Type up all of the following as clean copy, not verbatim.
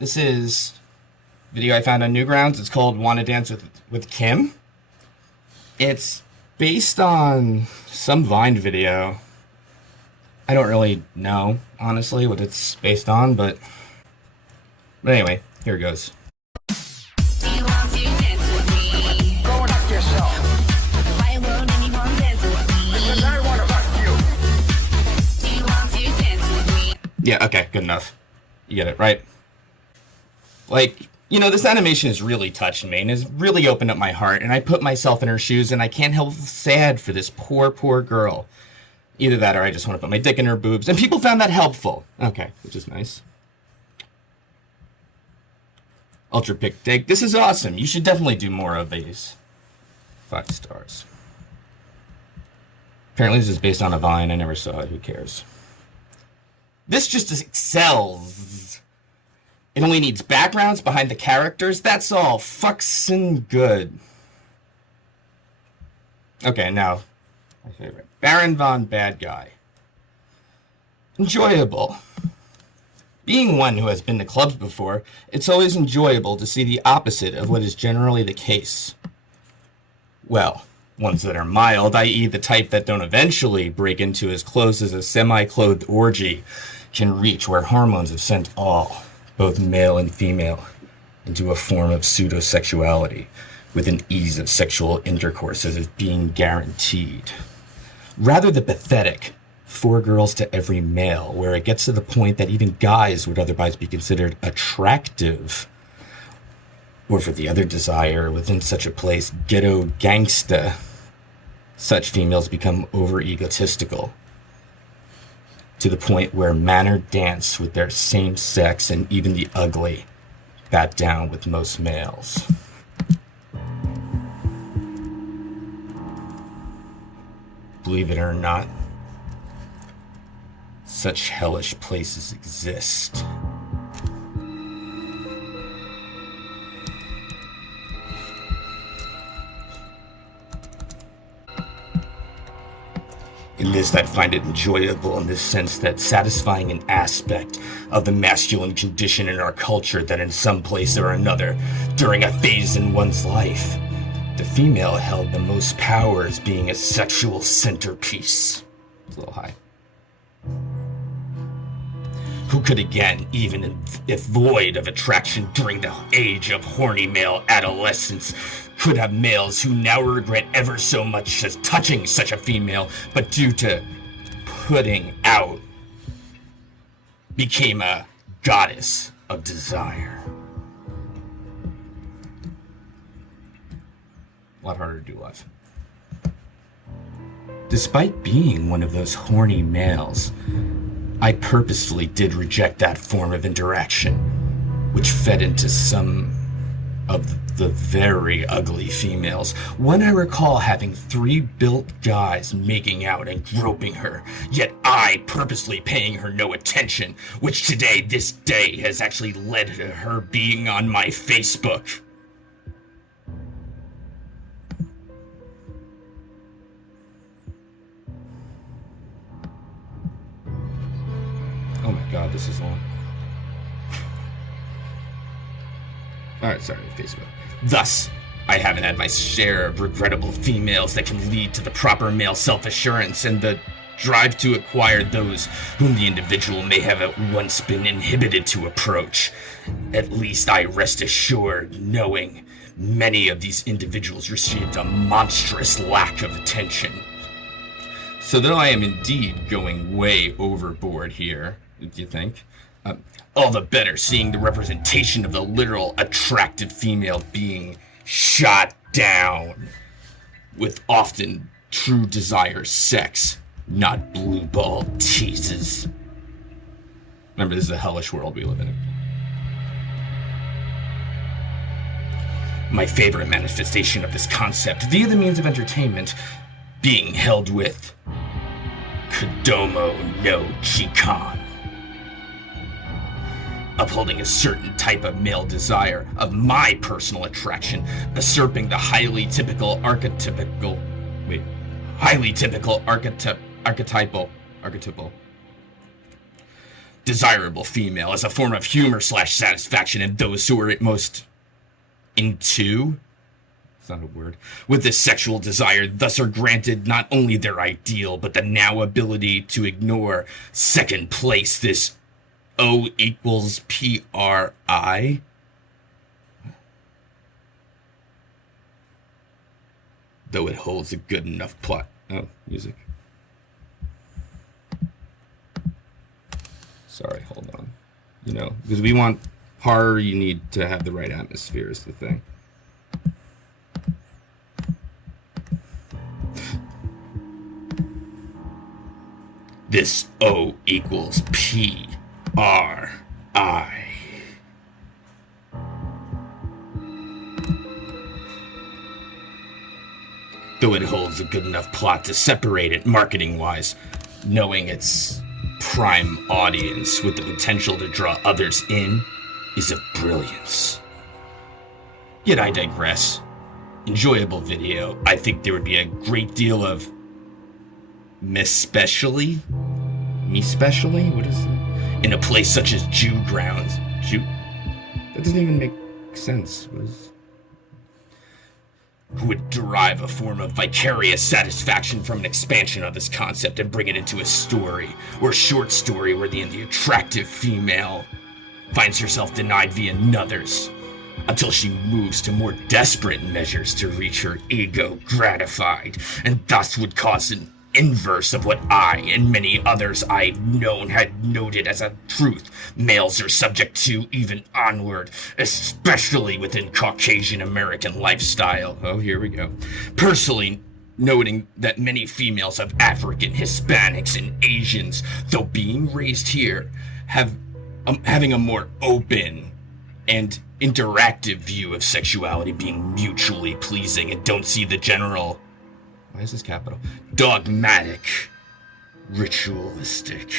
This is a video I found on Newgrounds. It's called Wanna Dance with Kim. It's based on some Vine video. I don't really know, honestly, what it's based on, but anyway, here it goes. Yeah, okay, good enough. You get it, right? Like, this animation has really touched me and has really opened up my heart, and I put myself in her shoes, and I can't help sad for this poor, poor girl. Either that or I just want to put my dick in her boobs, and people found that helpful. Okay, which is nice. Ultra Pick Dig. This is awesome. You should definitely do more of these. 5 stars. Apparently this is based on a Vine. I never saw it. Who cares? This just excels. It only needs backgrounds behind the characters. That's all. Fucking good. Okay, now my favorite. Baron Von Bad Guy. Enjoyable. Being one who has been to clubs before, it's always enjoyable to see the opposite of what is generally the case. Well, ones that are mild, i.e. the type that don't eventually break into as close as a semi-clothed orgy can reach, where hormones have sent all, both male and female, into a form of pseudo-sexuality, with an ease of sexual intercourse as is being guaranteed. Rather the pathetic 4 girls to every male, where it gets to the point that even guys would otherwise be considered attractive, or for the other desire within such a place, ghetto gangsta. Such females become over-egotistical, to the point where mannered dance with their same sex and even the ugly bat down with most males. Believe it or not, such hellish places exist. In this, I find it enjoyable in the sense that satisfying an aspect of the masculine condition in our culture that in some place or another, during a phase in one's life, the female held the most power as being a sexual centerpiece. It's a little high. Who could again, even if void of attraction during the age of horny male adolescence, could have males who now regret ever so much as touching such a female, but due to putting out, became a goddess of desire. A lot harder to do live. Despite being one of those horny males, I purposefully did reject that form of interaction, which fed into some of the very ugly females. One I recall having 3 built guys making out and groping her, yet I purposely paying her no attention, which this day has actually led to her being on my Facebook. Oh my god, this is long. Alright, sorry, Facebook. Thus, I haven't had my share of regrettable females that can lead to the proper male self-assurance and the drive to acquire those whom the individual may have at once been inhibited to approach. At least I rest assured knowing many of these individuals received a monstrous lack of attention. So though I am indeed going way overboard here, do you think? All the better seeing the representation of the literal attractive female being shot down with often true desire sex, not blue ball teases. Remember, this is a hellish world we live in. My favorite manifestation of this concept via the means of entertainment being held with Kodomo no Jikan. Upholding a certain type of male desire of my personal attraction, usurping the highly typical archetypal desirable female as a form of humor / satisfaction, and those who are most into, it's not a word, with this sexual desire thus are granted not only their ideal, but the now ability to ignore second place this O equals PRI. Though it holds a good enough plot. Oh, music. Sorry, hold on. You know, because we want horror, you need to have the right atmosphere is the thing. This O equals PRI. Though it holds a good enough plot to separate it marketing-wise, knowing its prime audience with the potential to draw others in is of brilliance. Yet I digress. Enjoyable video. I think there would be a great deal of me specially? What is it? In a place such as Jew grounds. Jew? That doesn't even make sense. Who would derive a form of vicarious satisfaction from an expansion of this concept and bring it into a story, or a short story where the attractive female finds herself denied via others, until she moves to more desperate measures to reach her ego gratified, and thus would cause an inverse of what I and many others I've known had noted as a truth males are subject to even onward, especially within Caucasian American lifestyle. Oh, here we go. Personally, noting that many females of African, Hispanics, and Asians, though being raised here, having a more open and interactive view of sexuality being mutually pleasing, and don't see the general, why is this capital? Dogmatic, ritualistic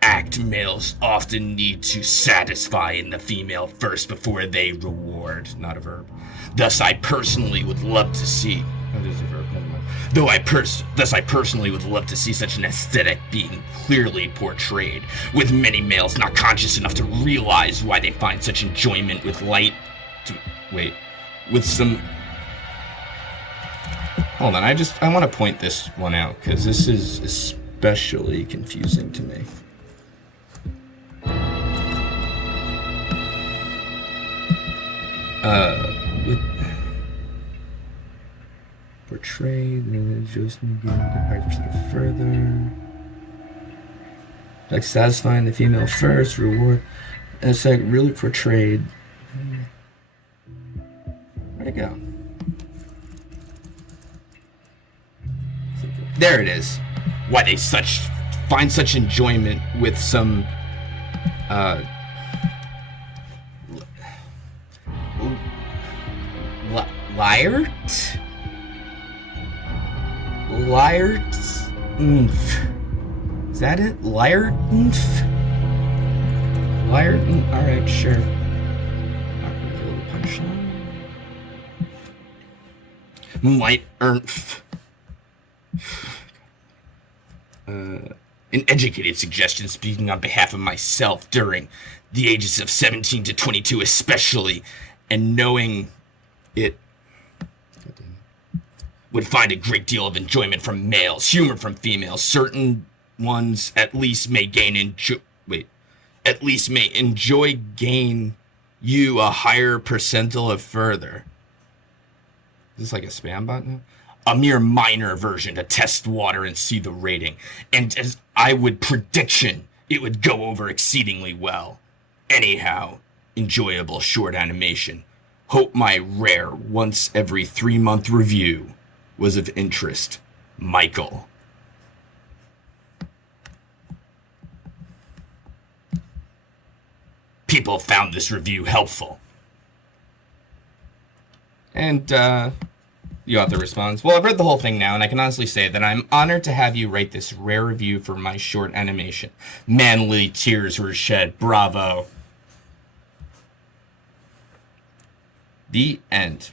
act males often need to satisfy in the female first before they reward. Not a verb. Thus, I personally would love to see. Oh, there's a verb. Never mind. Thus, I personally would love to see such an aesthetic being clearly portrayed, with many males not conscious enough to realize why they find such enjoyment with some. Hold on, I want to point this one out, because this is especially confusing to me. Portrayed, just further. Like satisfying the female first, reward. And it's like really portrayed. Where'd it go? There it is. Why they find such enjoyment with some Liart? Is that it? Liart? Alright, sure. An educated suggestion speaking on behalf of myself during the ages of 17 to 22 especially, and knowing it would find a great deal of enjoyment from males, humor from females. Certain ones at least may gain you a higher percentile of further. Is this like a spam bot now? A mere minor version to test water and see the rating. And as I would prediction, it would go over exceedingly well. Anyhow, enjoyable short animation. Hope my rare once every 3-month review was of interest. Michael. People found this review helpful. And, you author responds, well, I've read the whole thing now, and I can honestly say that I'm honored to have you write this rare review for my short animation. Manly tears were shed. Bravo. The end.